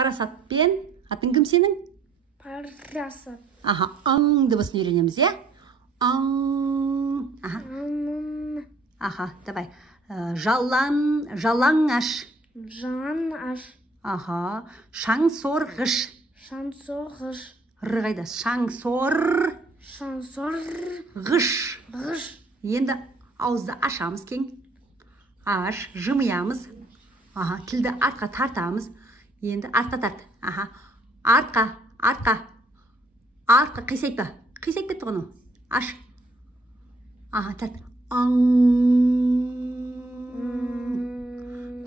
Парасатпен. Атың кім сенің? Парасат. Аха, аң дыбысын үйренеміз, иә? Аң. Аха. Аха, давай. Жалаңаш. Жалаңаш. Аха. Шаңсорғыш. Шаңсорғыш. Р қайда? Шаңсорғыш. Енді ауызды ашамыз кең. Аш, жымиямыз. Аха, тілді артқа тартамыз. Енді артқа тарт. Аха. Артқа қисайтпа. Қисайып кетті ғыны. Аш. Аха, тарт. Аң.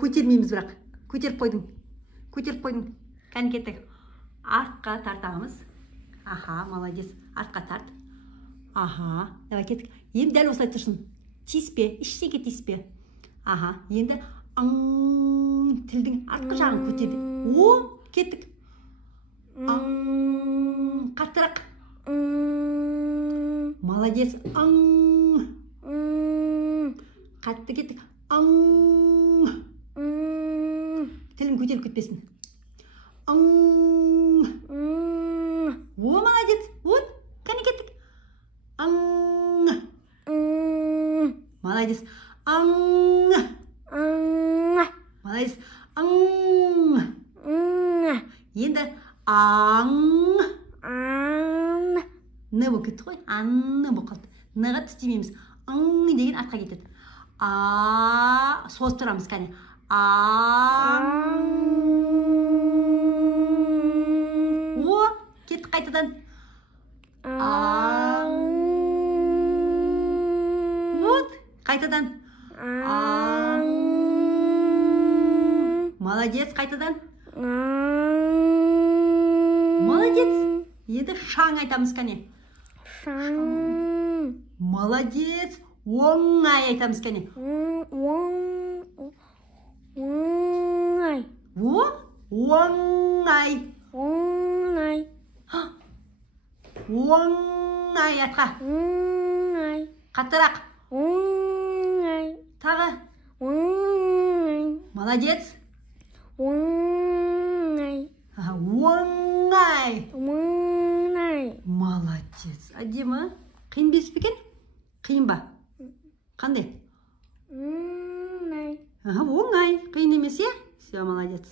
Көтермейміз бірақ. Көтеріп қойдың. Кәні кеттік. Артқа тартамыз. Аха, молодец. Артқа тарт. Аха, давай кеттік. Енді дәл осылай тұрсын. Тиіспе, ештеңеге тиіспе. Аха, енді аң, тілдің артқы жағын көтерді. О, кеттік. Аң, қаттырақ. Молодец. Аң. Қатты кеттік. Аң. Тілін көтеріп кетпесін. Аң. О, молодец. Вот, кәне кеттік. Аң. Молодец. Аң. Молодец. Аң. Енді аң. Ны болып кетті ғой. Анны болып қалды. Ныға тістемейміз. Аң деген артқа кетеді. Соз тұрамыз кәне. Аң. О, кеттік қайтадан. Аң. Вот, қайтадан. Аң. Молодец, қайтадан. Молодец. Енді шаң айтамыз кәне. Шаң. Молодец. Оңай айтамыз кәне. Оңай. О, оңай. Оңай. Оңай атқа. Оңай. Қаттырақ. Оңай. Тағы. Оңай. Молодец. Оңай. Оңай. Оңай. Молодец. Әдемі. Қиын бес пе екен? Қиын ба? Қандай? Оңай. Оңай. Қиын емес, е? Все, молодец.